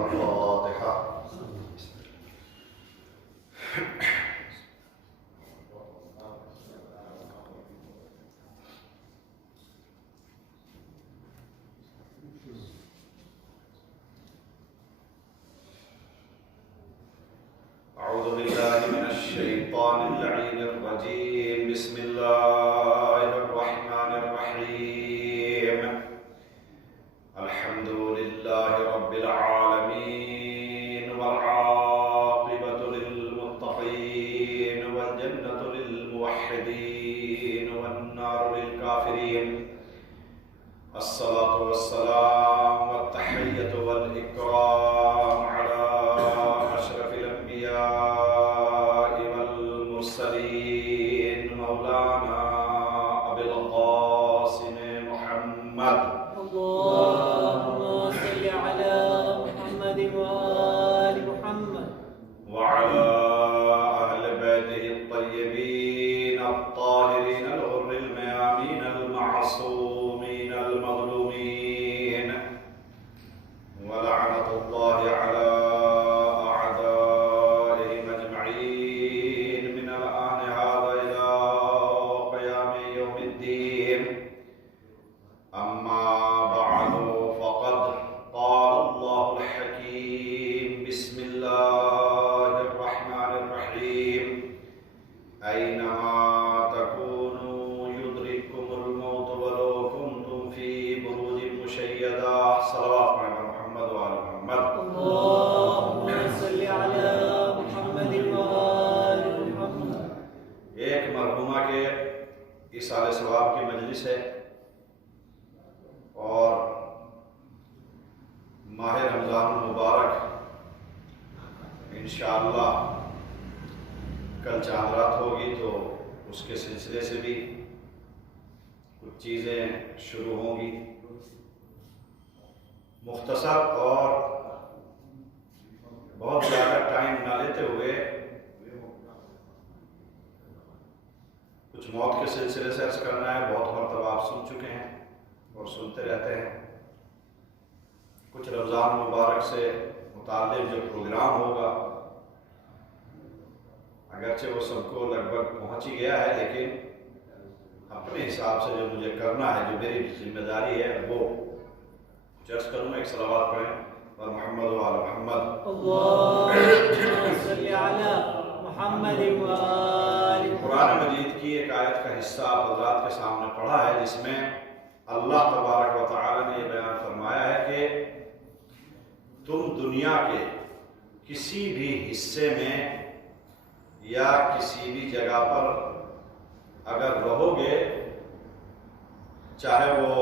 الفاتحة. أعوذ بالله من الشيطان اللعين الرجيم. بسم الله الرحمن الرحيم. الحمد لله رب العالمين والعاقبة للمتقين والجنة للموحدين والنار للكافرين. الصلاة والسلام والتحية والإكرام على أشرف الأنبياء والمرسلين مولانا أبي القاسم محمد. اللهم صل على محمد وآل محمد وعلى أهل بيته الطيبين الطاهرين الغر الميامين المعصومين المظلومين. ولعنة الله على أعدائهم أجمعين من الآن هذا إلى قيام يوم الدين. أما بعد فقد قال الله الحكيم. بسم الله الرحمن الرحيم. أينما تكونوا يدرككم الموت ولو كنتم في بروج مشيدة. صلوات على محمد وعلى محمد. اللهم صل على محمد وآل محمد. ایک مرحومہ کے اِصال ثواب کی مجلس ہے اور ماہ رمضان المبارک انشاءاللہ کل چاند رات ہوگی تو اس کے سلسلے سے بھی کچھ چیزیں شروع ہوں گی. مختصر اور بہت زیادہ ٹائم نہ لیتے ہوئے کچھ موت کے سلسلے سے عرض کرنا ہے. بہت مرتبہ آپ سن چکے ہیں اور سنتے رہتے ہیں. کچھ رمضان مبارک سے متعلق جو پروگرام ہوگا اگرچہ وہ سب کو لگ بھگ پہنچ ہی گیا ہے، لیکن اپنے حساب سے جو مجھے کرنا ہے، جو میری ذمہ داری ہے، وہ کچھ عرض کروں. ایک صلوات پڑھیں اور محمد وعلی محمد. اللهم صل على محمد وآل محمد. قرآن مجید کی ایک آیت کا حصہ آپ حضرات کے سامنے پڑھا ہے جس میں اللہ تبارک و تعالی نے یہ بیان فرمایا ہے کہ تم دنیا کے کسی بھی حصے میں یا کسی بھی جگہ پر اگر رہو گے، چاہے وہ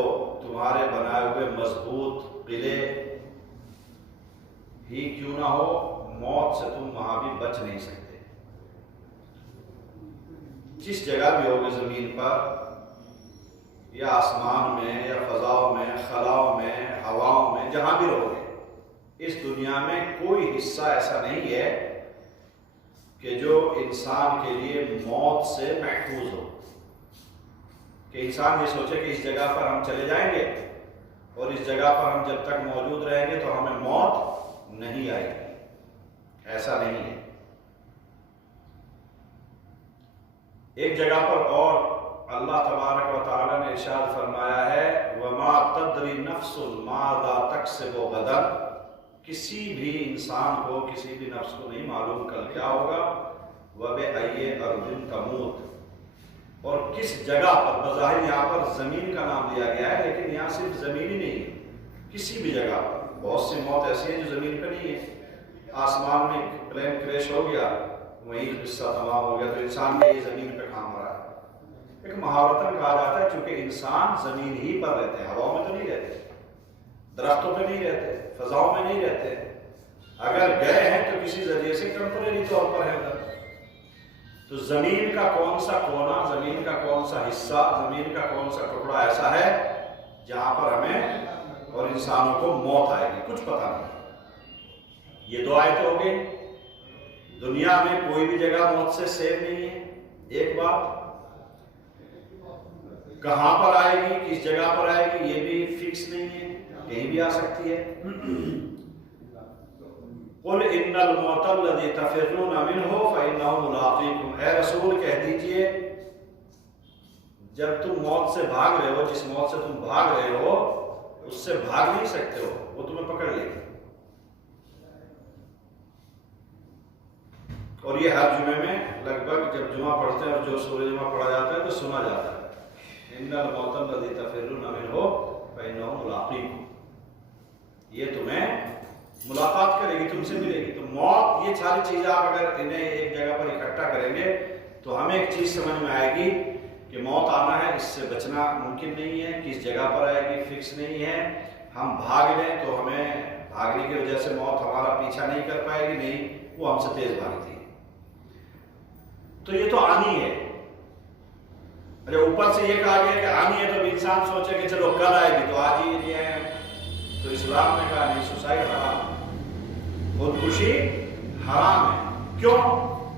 تمہارے بنائے ہوئے مضبوط قلعے ہی کیوں نہ ہو، موت سے تم وہاں بھی بچ نہیں سکتے. جس جگہ بھی ہوگے زمین پر یا آسمان میں یا فضاؤں میں، خلاؤں میں، ہواؤں میں، جہاں بھی رہو گے، اس دنیا میں کوئی حصہ ایسا نہیں ہے کہ جو انسان کے لیے موت سے محفوظ ہو. کہ انسان یہ سوچے کہ اس جگہ پر ہم چلے جائیں گے اور اس جگہ پر ہم جب تک موجود رہیں گے تو ہمیں موت نہیں آئے گی. ایسا نہیں ہے. ایک جگہ پر اور اللہ تبارک و تعالی نے ارشاد فرمایا ہے وَمَا تَدْرِي نَفْسٌ مَاذَا تَكْسِبُ غَدًا. کسی بھی انسان کو، کسی بھی نفس کو نہیں معلوم کل کیا ہوگا. وَبِأَيِّ أَرْضٍ تَمُوتُ. اور کس جگہ پر، بظاہر یہاں پر زمین کا نام لیا گیا ہے لیکن یہاں صرف زمین ہی نہیں ہے، کسی بھی جگہ پر. بہت سی موت ایسی ہیں جو زمین پہ نہیں ہے. آسمان میں پلین کریش ہو گیا، وہیں قصہ تمام ہو گیا، تو انسان نے یہ زمین پہ کام رہا ہے. ایک محاورتاً کہا جاتا ہے چونکہ انسان زمین ہی پر رہتے ہیں، ہواؤں میں تو نہیں رہتے، درختوں پہ نہیں رہتے، فضاؤں میں نہیں رہتے. اگر گئے ہیں تو کسی ذریعے سے ٹیمپریری طور پر ہے ادھر. تو زمین کا کون سا کونا، زمین کا کون سا حصہ، زمین کا کون سا ٹکڑا ایسا ہے جہاں پر ہمیں اور انسانوں کو موت آئے گی، کچھ پتہ نہیں. یہ دو آیتیں ہو گئی. دنیا میں کوئی بھی جگہ موت سے سیف نہیں ہے. ایک بات، کہاں پر آئے گی، کس جگہ پر آئے گی، یہ بھی فکس نہیں ہے، کہیں بھی آ سکتی ہے. قل ان الموت الذی تفرون منہ فانہ ملاقیکم، اے رسول کہہ دیجئے جب تم موت سے بھاگ رہے ہو، جس موت سے تم بھاگ رہے ہو اس سے بھاگ نہیں سکتے ہو، وہ تمہیں پکڑ لے گی۔ اور یہ ہر جمعے میں لگ بھگ جب جمعہ پڑھتے ہیں اور جو سورہ جمعہ پڑھا جاتا ہے تو سنا جاتا ہے، ان الموت الذی تفرون منہ فانہ ملاقیکم، یہ تمہیں ملاقات کرے گی، تم سے ملے گی۔ تو موت، یہ ساری چیزیں آپ اگر انہیں ایک جگہ پر اکٹھا کریں گے تو ہمیں ایک چیز سمجھ میں آئے گی کہ موت آنا ہے، اس سے بچنا ممکن نہیں ہے، کس جگہ پر آئے گی فکس نہیں ہے۔ ہم بھاگ لیں تو ہمیں بھاگنے کی وجہ سے موت ہمارا پیچھا نہیں کر پائے گی، نہیں، وہ ہم سے تیز بھاگتی ہے۔ تو یہ تو آنی ہے، اگر اوپر سے یہ کہا گیا کہ آنی ہے تو انسان سوچے کہ چلو کل آئے گی تو آج ہی یہ ہے، تو اسلام نے کہا نہیں، سوسائڈ حرام، خودکشی حرام ہے۔ کیوں؟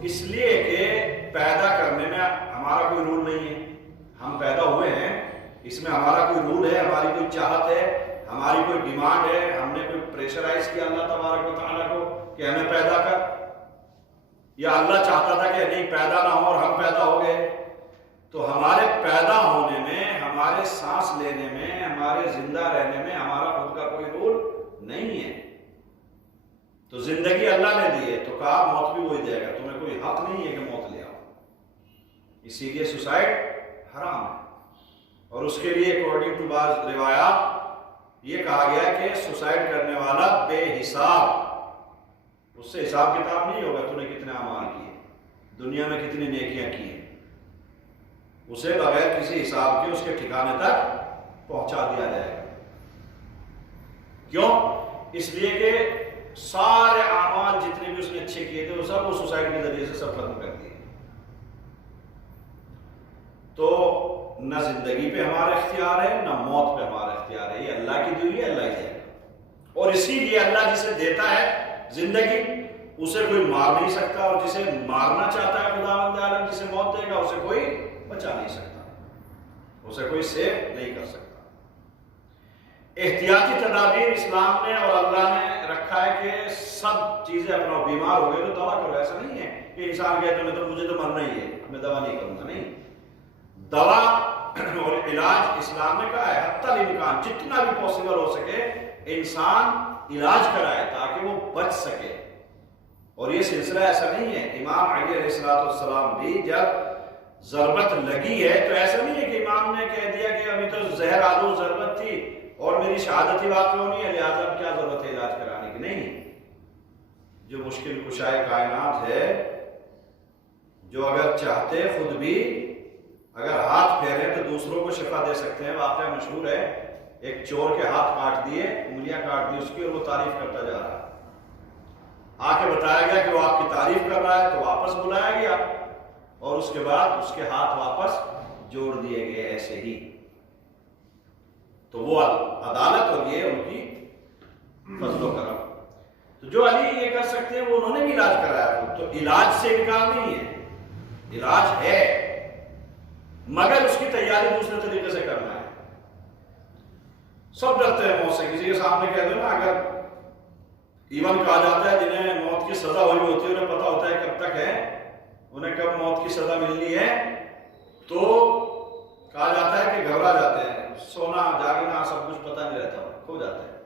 اس لیے کہ پیدا کرنے میں ہمارا کوئی رول نہیں ہے، ہم پیدا ہوئے ہیں، اس میں ہمارا کوئی رول ہے، ہماری کوئی چاہت ہے، ہماری کوئی ڈیمانڈ ہے، ہم نے کوئی پریشرائز کیا اللہ تبارک و تعالیٰ کو کہ ہمیں پیدا کر، یا اللہ چاہتا تھا کہ نہیں پیدا نہ ہو اور ہم پیدا ہو گئے۔ تو ہمارے پیدا ہونے میں، ہمارے سانس لینے میں، ہمارے زندہ رہنے میں ہمارا خود کا کوئی رول نہیں ہے۔ تو زندگی اللہ نے دی ہے تو کہا موت بھی وہی دے گا، تمہیں کوئی حق نہیں ہے کہ موت لے آؤ، اسی لیے سوسائڈ حرام ہے۔ اور اس کے لیے اکارڈنگ ٹو بعض روایات یہ کہا گیا ہے کہ سوسائڈ کرنے والا بے حساب، اس سے حساب کتاب نہیں ہوگا تو نے کتنے اعمال کیے، دنیا میں کتنی نیکیاں کی ہیں، اسے بغیر کسی حساب کے اس کے ٹھکانے تک پہنچا دیا جائے گا۔ کیوں؟ اس لیے کہ سارے اعمال جتنے بھی اس نے اچھے کیے تھے وہ سب وہ سوسائڈ کے ذریعے سے سب ختم کر دیے۔ تو نہ زندگی پہ ہمارا اختیار ہے، نہ موت پہ ہمارا اختیار ہے، یہ اللہ کی دی ہوئی ہے، اللہ ہی دے گا۔ اور اسی لیے اللہ جسے دیتا ہے زندگی اسے کوئی مار نہیں سکتا، اور جسے مارنا چاہتا ہے خداوند عالم جسے موت دے گا اسے کوئی بچا نہیں سکتا، اسے کوئی سیو نہیں کر سکتا۔ احتیاطی تدابیر اسلام نے اور اللہ نے رکھا ہے کہ سب چیزیں اپنا، بیمار ہو گئے تو دوا کرو، ایسا نہیں ہے کہ انسان کہتے ہیں تو مجھے تو مرنا ہی ہے میں دوا نہیں کروں گا، نہیں، دوا اور علاج اسلام نے کہا ہے حتی الامکان جتنا بھی پاسبل ہو سکے انسان علاج کرائے تاکہ وہ بچ سکے۔ اور یہ سلسلہ ایسا نہیں ہے، امام علی علیہ السلام بھی جب ضربت لگی ہے تو ایسا نہیں ہے کہ امام نے کہہ دیا کہ ابھی تو زہر آلود ضربت تھی اور میری شہادت ہی واقع ہونی ہے لہٰذا اب کیا ضرورت ہے علاج کرانے کی، نہیں، جو مشکل کشائے کائنات ہے، جو اگر چاہتے خود بھی اگر ہاتھ پھیرے تو دوسروں کو شفا دے سکتے ہیں۔ واقعہ مشہور ہے، ایک چور کے ہاتھ کاٹ دیے، انگلیاں کاٹ دی اس کی، اور وہ تعریف کرتا جا رہا ہے، آ کے بتایا گیا کہ وہ آپ کی تعریف کر رہا ہے تو واپس بلایا گیا اور اس کے بعد اس کے ہاتھ واپس جوڑ دیے گئے ایسے ہی۔ تو وہ عدالت اور یہ ان کی فضل و کرم۔ تو جو علی یہ کر سکتے ہیں وہ انہوں نے بھی علاج کرایا، تو علاج سے انکار نہیں ہے، علاج ہے، مگر اس کی تیاری دوسرے طریقے سے کرنا ہے۔ سب ڈرتے ہیں موت سے، کسی کے سامنے کہہ دو نا، اگر ایون کہا جاتا ہے جنہیں موت کی سزا ہوئی ہوتی ہے انہیں پتا ہوتا ہے کب تک ہے، انہیں کب موت کی سزا ملنی ہے، تو کہا جاتا ہے کہ گھبرا جاتے ہیں، سونا جاگنا سب کچھ پتہ نہیں رہتا، کھو جاتا ہے۔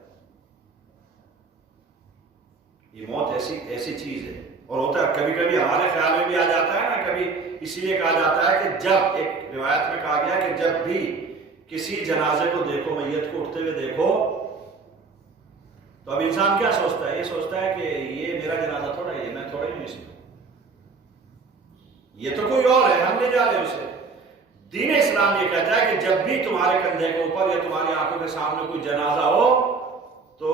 یہ موت ایسی چیز ہے، اور ہوتا ہے کبھی کبھی ہمارے خیال میں بھی آ جاتا ہے نا، کبھی اسی لیے کہا جاتا ہے کہ جب ایک روایت میں کہا گیا کہ جب بھی کسی جنازے کو دیکھو، میت کو اٹھتے ہوئے دیکھو، تو اب انسان کیا سوچتا ہے؟ یہ سوچتا ہے کہ یہ میرا جنازہ تھوڑا ہے، میں تھوڑا ہی نہیں اس میں، یہ تو کوئی اور ہے، ہم لے جا رہے ہیں اسے۔ دین اسلام یہ کہتا ہے کہ جب بھی تمہارے کندھے کے اوپر یا تمہاری آنکھوں کے سامنے کوئی جنازہ ہو تو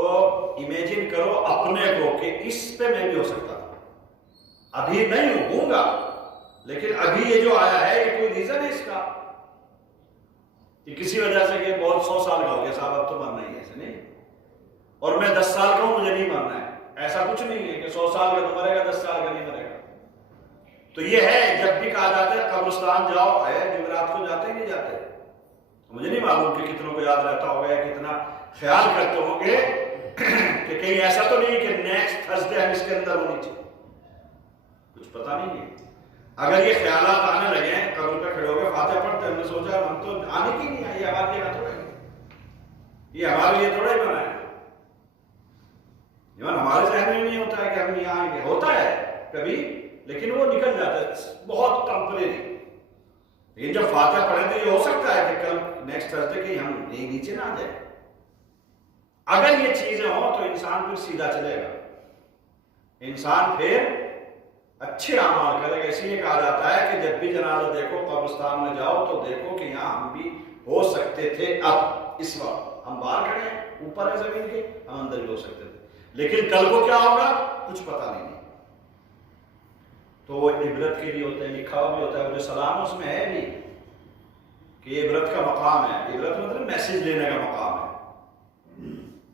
امیجن کرو اپنے کو کہ اس پہ میں بھی ہو سکتا تھا، ابھی نہیں ہوں گا لیکن ابھی یہ جو آیا ہے یہ کوئی ریزن ہے اس کا، کہ کسی وجہ سے کہ بہت 100 سال کا ہو گیا صاحب اب تو مرنا ہی ہے، ایسے نہیں، اور میں 10 سال کا ہوں مجھے نہیں مرنا ہے، ایسا کچھ نہیں ہے کہ 100 سال کا تو مرے گا 10 سال کا نہیں مرے گا۔ تو یہ ہے جب بھی کہا جاتا ہے قبرستان جاؤ، ہے جمعرات کو جاتے ہی نہیں جاتے، مجھے نہیں معلوم کہ کتنوں کو یاد رہتا ہوگا یا کتنا خیال کرتے ہوں گے کہ کہیں ایسا تو نہیں کہ نیکسٹ تھرسڈے ہم اس کے اندر ہونی چاہیے، کچھ پتہ نہیں ہے۔ اگر یہ خیالات آنے لگے ہیں، قبر پہ کھڑے ہو کے فاتحہ پڑھتے ہیں، ہم نے سوچا ہم تو آنے کی نہیں آئی، یہ ہمارے لیے تھوڑا ہی، یہ ہمارے لیے تھوڑا ہی بنا ہے، ایون ہمارے ذہن میں نہیں ہوتا ہے کہ ہم یہاں آئیں گے، ہوتا ہے کبھی لیکن وہ نکل جاتا ہے بہت ٹمپریری۔ لیکن جب فاتحہ پڑھیں تو یہ ہو سکتا ہے کہ کل نیکسٹ تھرسڈے کے ہم یہیں نیچے نہ آ جائیں۔ اگر یہ چیزیں ہوں تو انسان پھر سیدھا چلے گا، انسان پھر اچھے اعمال کرے گا۔ اسی لیے کہا جاتا ہے کہ جب بھی جنازہ دیکھو، قبرستان میں جاؤ تو دیکھو کہ یہاں ہم بھی ہو سکتے تھے، اب اس وقت ہم باہر کھڑے ہیں، اوپر ہے زمین کے، ہم اندر بھی ہو سکتے تھے، لیکن کل کو کیا ہوگا کچھ پتہ نہیں ہے۔ تو وہ عبرت کے لیے ہوتے ہیں، لکھا ہوا بھی ہوتا ہے، وہ جو سلام اس میں ہے بھی کہ یہ عبرت کا مقام ہے۔ عبرت مطلب میسج لینے کا مقام ہے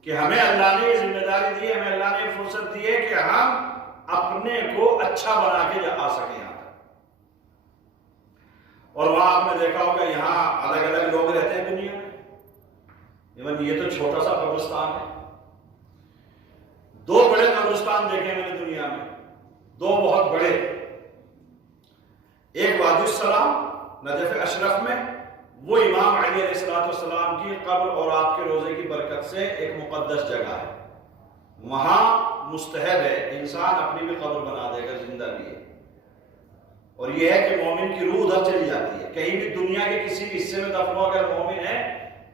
کہ ہمیں اللہ نے یہ ذمہ داری دی ہے، ہمیں اللہ نے یہ فرصت دی ہے کہ ہم اپنے کو اچھا بنا کے آ سکیں یہاں تک۔ اور وہاں آپ نے دیکھا ہوگا یہاں الگ الگ لوگ رہتے ہیں دنیا میں، ایون یہ تو چھوٹا سا قبرستان ہے، دو بڑے قبرستان دیکھے میں نے دنیا میں، دو بہت بڑے، ایک وادی السلام نجف اشرف میں، وہ امام علی علیہ السلام کی قبر اور آپ کے روزے کی برکت سے ایک مقدس جگہ ہے، وہاں مستحب ہے انسان اپنی بھی قبر بنا دے گا زندہ بھی ہے۔ اور یہ ہے کہ مومن کی روح ادھر چلی جاتی ہے، کہیں بھی دنیا کے کسی بھی حصے میں دفن ہو اگر مومن ہے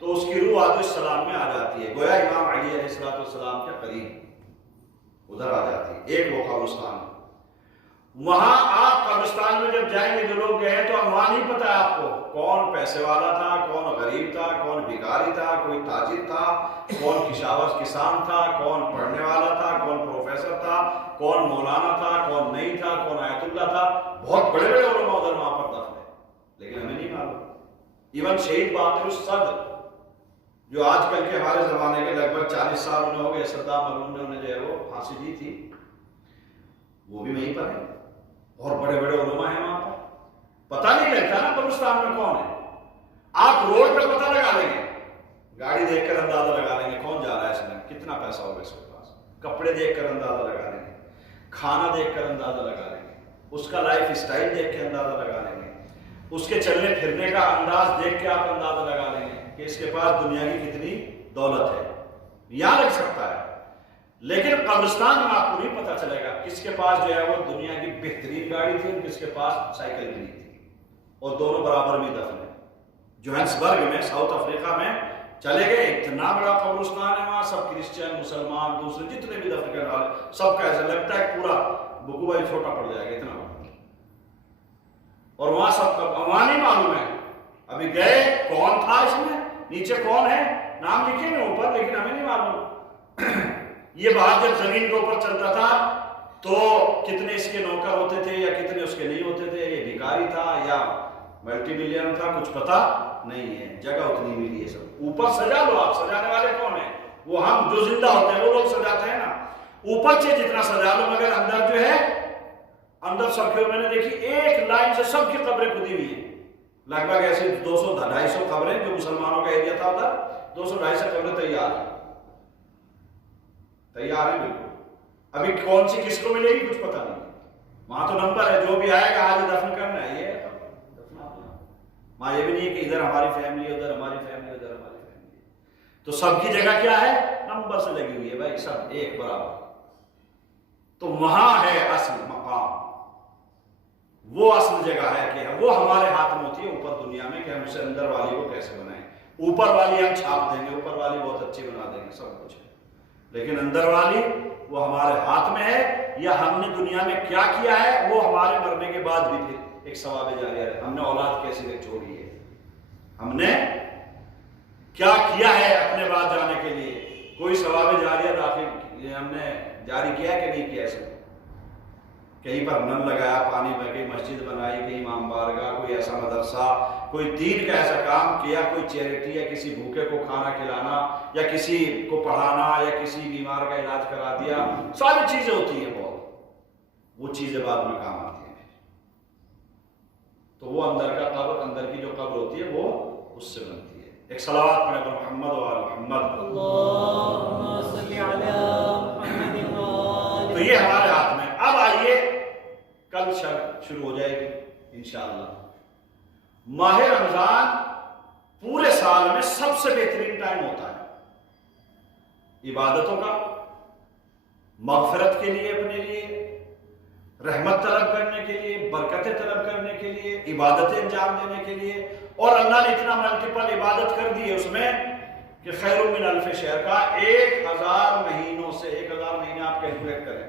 تو اس کی روح وادی السلام میں آ جاتی ہے، گویا امام علی علیہ السلام کے قریب ادھر آ جاتی ہے۔ ایک وہ قبرستان، وہاں آپ قبرستان میں جب جائیں گے، جو لوگ گئے ہیں تو وہاں نہیں پتا ہے آپ کو کون پیسے والا تھا، کون غریب تھا، کون بھکاری تھا، کوئی تاجر تھا، کون کشاورز کسان تھا، کون پڑھنے والا تھا، کون پروفیسر تھا، کون مولانا تھا، کون نہیں تھا، کون آیت اللہ تھا۔ بہت بڑے بڑے علماء ادھر وہاں پر دفن ہیں، لیکن ہمیں نہیں معلوم۔ ایون شہید باقر الصدر جو آج کل کے ہمارے زمانے کے لگ بھگ 40 سال انہیں ہو گئے، صدام ملعون نے انہیں جو ہے وہ پھانسی دی تھی، وہ بھی وہیں پر ہے، اور بڑے بڑے علماء ہیں وہاں پر۔ پتہ نہیں لگتا نا قبرستان میں کون ہے، آپ روڈ پہ پتہ لگا لیں گے، گاڑی دیکھ کر اندازہ لگا لیں گے کون جا رہا ہے اس میں، کتنا پیسہ ہوگا اس کے پاس، کپڑے دیکھ کر اندازہ لگا لیں گے، کھانا دیکھ کر اندازہ لگا لیں گے، اس کا لائف اسٹائل دیکھ کے اندازہ لگا لیں گے، اس کے چلنے پھرنے کا انداز دیکھ کے آپ اندازہ لگا لیں گے کہ اس کے پاس دنیا کی کتنی دولت ہے، یہاں لگ سکتا ہے۔ لیکن قبرستان میں آپ کو نہیں پتا چلے گا کس کے پاس جو ہے وہ دنیا کی بہترین گاڑی تھی اور کس کے پاس سائیکل بھی نہیں تھی، اور دونوں برابر میں دفن ہیں۔ جوہانسبرگ میں ساؤتھ افریقہ میں چلے گئے، اتنا بڑا قبرستان ہے وہاں، سب کرسچن مسلمان دوسرے جتنے بھی دفن کرنے والے سب کا ایسا لگتا ہے پورا بکو بھائی چھوٹا پڑ جائے گا اتنا بڑا، اور وہاں سب کا وہاں نہیں معلوم ہے ابھی گئے کون تھا اس میں، نیچے کون ہے، نام لکھے ہیں اوپر لیکن ہمیں نہیں معلوم۔ یہ بات جب زمین کے اوپر چلتا تھا تو کتنے اس کے نوکر ہوتے تھے یا کتنے اس کے نہیں ہوتے تھے، یہ بھکاری تھا یا ملٹی ملین تھا، کچھ پتا نہیں ہے، جگہ اتنی ملی ہے سب۔ اوپر سجا لو آپ، سجانے والے کون ہیں؟ وہ ہم جو زندہ ہوتے ہیں وہ لوگ سجاتے ہیں نا، اوپر سے جتنا سجا لو، مگر اندر جو ہے اندر سب کے، میں نے دیکھی ایک لائن سے سب کی قبریں کھدی ہوئی ہیں، لگ بھگ ایسے 200-250 قبریں، جو مسلمانوں کا ایریا تھا ادھر 200-250 قبریں تیار ہیں بالکل۔ ابھی کون سی کس کو ملے گی کچھ پتہ نہیں، وہاں تو نمبر ہے، جو بھی آئے گا آج دفن کرنا ہے، یہ دفنا ہونا، وہاں یہ بھی نہیں ہے کہ ادھر ہماری فیملی، ادھر ہماری فیملی، ادھر ہماری فیملی، تو سب کی جگہ کیا ہے، نمبر سے لگی ہوئی ہے بھائی، سب ایک برابر۔ تو وہاں ہے اصل مقام، وہ اصل جگہ ہے کہ وہ ہمارے ہاتھ میں ہوتی ہے اوپر دنیا میں کہ ہم اسے اندر والی کو کیسے بنائیں۔ اوپر والی ہم چھاپ دیں گے، اوپر والی بہت اچھی بنا دیں گے، سب کچھ ہے، لیکن اندر والی وہ ہمارے ہاتھ میں ہے، یا ہم نے دنیا میں کیا کیا ہے وہ ہمارے مرنے کے بعد بھی پھر ایک ثواب جاریہ ہے۔ ہم نے اولاد کیسے چھوڑی ہے، ہم نے کیا کیا ہے اپنے بعد جانے کے لیے، کوئی ثواب جاریہ داخل ہم نے جاری کیا ہے کہ نہیں کیا، ایسا کہیں پر نل لگایا پانی میں، کہیں مسجد بنائی، کہیں امام بارگاہ، کوئی ایسا مدرسہ، کوئی دین کا ایسا کام کیا، کوئی چیریٹی یا کسی بھوکے کو کھانا کھلانا یا کسی کو پڑھانا یا کسی بیمار کا علاج کرا دیا، ساری چیزیں ہوتی ہیں بہت، وہ چیزیں بعد میں کام آتی ہیں۔ تو وہ اندر کا قبر، اندر کی جو قبر ہوتی ہے وہ اس سے بنتی ہے۔ ایک صلوات پڑھے پر محمد و آل محمد. اللهم صل على محمد وآل. تو یہ ہمارے ہاتھ میں. اب آئیے کل شروع ہو جائے گی انشاءاللہ. ماہ رمضان پورے سال میں سب سے بہترین ٹائم ہوتا ہے عبادتوں کا، مغفرت کے لیے، اپنے لیے رحمت طلب کرنے کے لیے، برکتیں طلب کرنے کے لیے، عبادتیں انجام دینے کے لیے. اور اللہ نے اتنا ملٹیپل عبادت کر دی ہے اس میں کہ خیر من الف شہر کا 1000 مہینوں سے 1000 مہینے آپ کیلکولیٹ کریں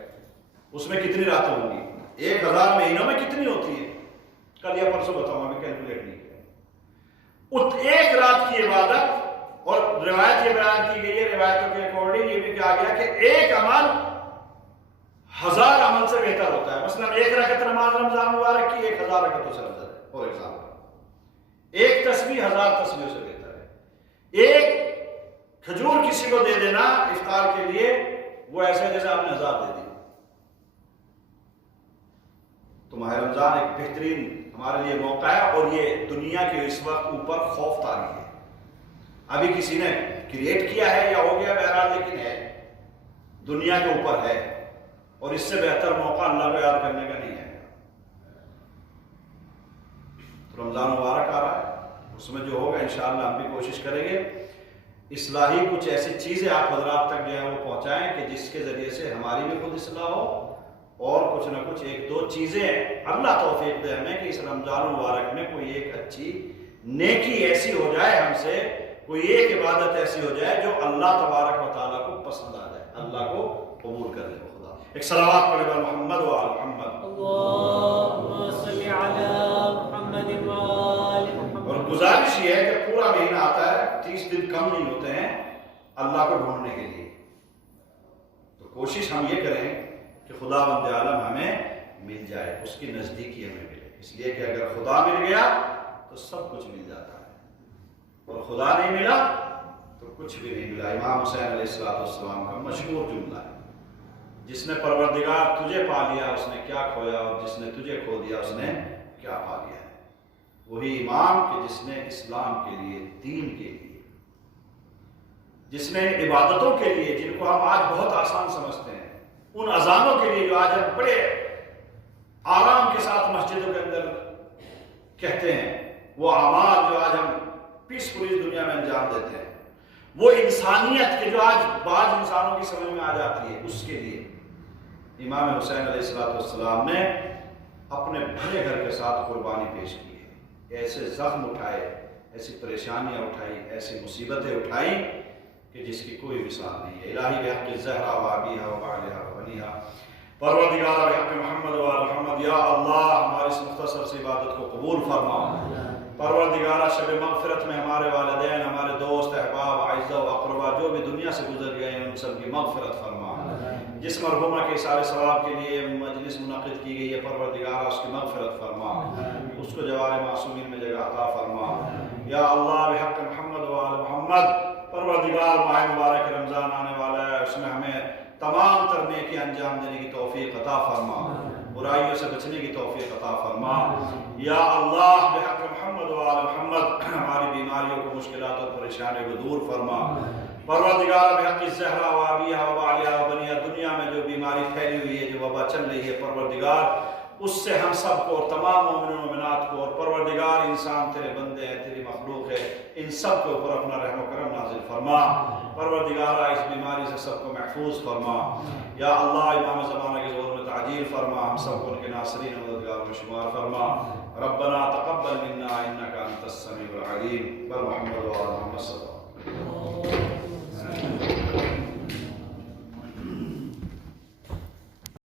اس میں کتنی راتیں ہوں گی. 1000 مہینوں میں کتنی ہوتی ہے کل یا پرسوں بتاؤں، ابھی کیلکولیٹ نہیں کیا. ایک رات کی عبادت، اور روایت یہ بیان کی گئی ہے، روایتوں کے اکارڈنگ یہ بھی کہا گیا کہ ایک عمل 1000 عمل سے بہتر ہوتا ہے. مثلا 1 رکعت نماز رمضان مبارک کی 1000 رکعتوں سے افضل ہے. فور ایگزامپل ایک تسبیح 1000 تسبیحوں سے بہتر ہے. ایک کھجور کسی کو دے دینا افطار کے لیے، وہ ایسے جیسے آپ نے 1000 دے دی. تو ماہ رمضان ایک بہترین ہمارے لیے موقع ہے، اور یہ دنیا کے اس وقت اوپر خوف طاری ہے. ابھی کسی نے کریٹ کیا ہے یا ہو گیا بہرحال، لیکن ہے دنیا کے اوپر ہے، اور اس سے بہتر موقع اللہ کو یاد کرنے کا نہیں ہے. تو رمضان مبارک آ رہا ہے، اس میں جو ہوگا انشاءاللہ ہم بھی کوشش کریں گے اصلاحی کچھ ایسی چیزیں آپ حضرات تک جو ہے وہ پہنچائیں کہ جس کے ذریعے سے ہماری بھی خود اصلاح ہو، اور کچھ نہ کچھ 1-2 چیزیں اللہ توفیق دے ہمیں کہ اس رمضان مبارک میں کوئی ایک اچھی نیکی ایسی ہو جائے ہم سے، کوئی ایک عبادت ایسی ہو جائے جو اللہ تبارک و تعالیٰ کو پسند آ جائے، اللہ کو قبول کر لے. خدا ایک صلوات پڑھے بر محمد و آل محمد. اللهم صل على محمد وآل محمد. اور گزارش یہ ہے کہ پورا مہینہ آتا ہے، 30 دن کم نہیں ہوتے ہیں اللہ کو ڈھونڈنے کے لیے. تو کوشش ہم یہ کریں کہ خدا بند عالم ہمیں مل جائے، اس کی نزدیکی ہمیں ملے. اس لیے کہ اگر خدا مل گیا تو سب کچھ مل جاتا ہے، اور خدا نہیں ملا تو کچھ بھی نہیں ملا. امام حسین علیہ السلام کا مشہور جملہ ہے، جس نے پروردگار تجھے پا لیا اس نے کیا کھویا، اور جس نے تجھے کھو دیا اس نے کیا پا لیا ہے. وہی امام کہ جس نے اسلام کے لیے، دین کے لیے، جس نے عبادتوں کے لیے جن کو ہم آج بہت آسان سمجھتے ہیں، ان اذانوں کے لیے جو آج ہم بڑے آرام کے ساتھ مسجدوں کے اندر کہتے ہیں، وہ اعمال جو آج ہم پیسفلی دنیا میں انجام دیتے ہیں، وہ انسانیت کے جو آج بعض انسانوں کی سمجھ میں آ جاتی ہے، اس کے لیے امام حسین علیہ السلام نے اپنے بھرے گھر کے ساتھ قربانی پیش کی ہے. ایسے زخم اٹھائے، ایسی پریشانیاں اٹھائی، ایسی مصیبتیں اٹھائی کہ جس کی کوئی مثال نہیں ہے. الہی بحق الزہرا و ابیہا و بعلہا و بنیہا، پروردگار بحق محمد و آل محمد، یا اللہ ہماری اس مختصر سی عبادت کو قبول فرما. پروردگار شب مغفرت میں ہمارے والدین، ہمارے دوست، احباب، اعزاء و اقربا جو بھی دنیا سے گزر گئے ہیں ان سب کی مغفرت فرما. جس مرحومہ کے سارے ثواب کے لیے مجلس منعقد کی گئی ہے پروردگار اس کی مغفرت فرما، اس کو جوار معصومین میں جگہ عطا فرما. یا اللہ بحق محمد و آل محمد، پروردگار ماہ مبارک رمضان آنے والا ہے، اس میں ہمیں تمام تر نیکی انجام دینے کی توفیق عطا فرما، برائیوں سے بچنے کی توفیق عطا فرما. یا اللہ بحق محمد و آل محمد، ہماری بیماریوں کو، مشکلات اور پریشانیوں کو دور فرما. پروردگار بحق الزہرا و ابیہا و بعلہا و بنیہا، دنیا میں جو بیماری پھیلی ہوئی ہے، جو وبا چل رہی ہے، پروردگار اس سے ہم سب کو اور تمام مومنین و مومنات کو، اور پروردگار انسان تیرے بندے ہیں، تیری مخلوق ہے، ان سب کے اوپر اپنا رحم و کرم نازل فرما. پروردگار اس بیماری سے سب کو محفوظ فرما. یا اللہ امام زمانہ کے ظہور میں تعجیل فرما، ہم سب کو ان کے ناصرین و مددگار میں شمار فرما. ربنا تقبل منا انک انت السمیع العلیم. بر محمد و آل محمد صلی اللہ علیہ وسلم.